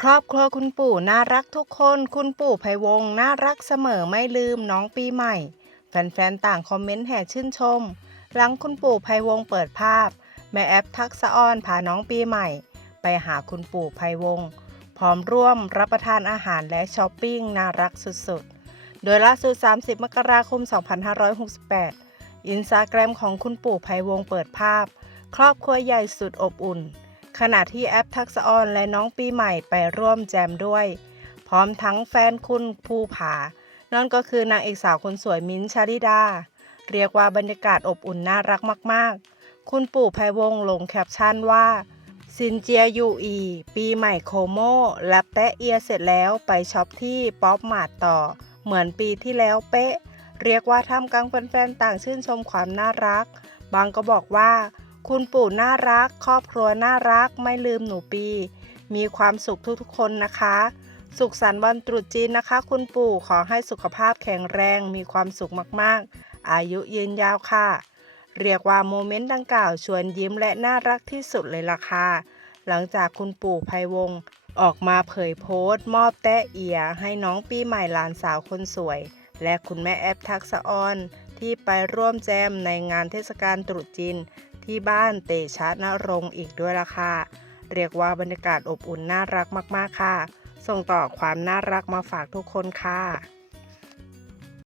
ครอบครัวคุณปู่น่ารักทุกคน คุณปู่ไพวงน่ารักเสมอไม่ลืมน้องปีใหม่ แฟนๆ ต่างคอมเมนต์แห่ชื่นชม หลังคุณปู่ไพวงเปิดภาพ แม่แอปทักษะออนพาน้องปีใหม่ ไปหาคุณปู่ไพวง พร้อมร่วมรับประทานอาหารและช้อปปิ้งน่ารักสุดๆ โดยล่าสุด 30 มกราคม 2568 อินสตาแกรมของคุณปู่ไพวงเปิดภาพ ครอบครัวใหญ่สุดอบอุ่น ขณะที่แอปทักษออนและน้องปีใหม่ไปร่วมแจมด้วย พร้อมทั้งแฟนคุณภูผา นั่นก็คือนางเอกสาวคนสวยมิ้นชาลิดา เรียกว่าบรรยากาศอบอุ่นน่ารักมาก ๆ คุณปู่ไพวงศ์ลงแคปชั่นว่าซินเจียยูอี ปีใหม่โคโมและแปะเอียเสร็จแล้วไปช็อปที่ป๊อปมาร์ทต่อ เหมือนปีที่แล้วเป๊ะ เรียกว่าท่ามกลางแฟนๆต่างชื่นชมความน่ารัก บางก็บอกว่า คุณปู่น่ารัก ครอบครัวน่ารักไม่ลืมหนูปี มีความสุขทุกๆคนนะคะ สุขสันต์วันตรุษจีนนะคะ คุณปู่ขอให้สุขภาพแข็งแรงมีความสุขมากๆ อายุยืนยาวค่ะ เรียกว่าโมเมนต์ดังกล่าวชวนยิ้มและน่ารักที่สุดเลยล่ะค่ะ หลังจากคุณปู่ไพวงศ์ออกมาเผยโพสต์ มอบแต้เอียให้น้องปีใหม่หลานสาวคนสวย และคุณแม่แอปทักษะออนที่ไปร่วมแจมในงานเทศกาลตรุษจีน ที่บ้านเตชะนรงค์อีกด้วยล่ะค่ะ เรียกว่าบรรยากาศอบอุ่นน่ารักมาก ๆ ค่ะ ส่งต่อความน่ารักมาฝากทุกคนค่ะ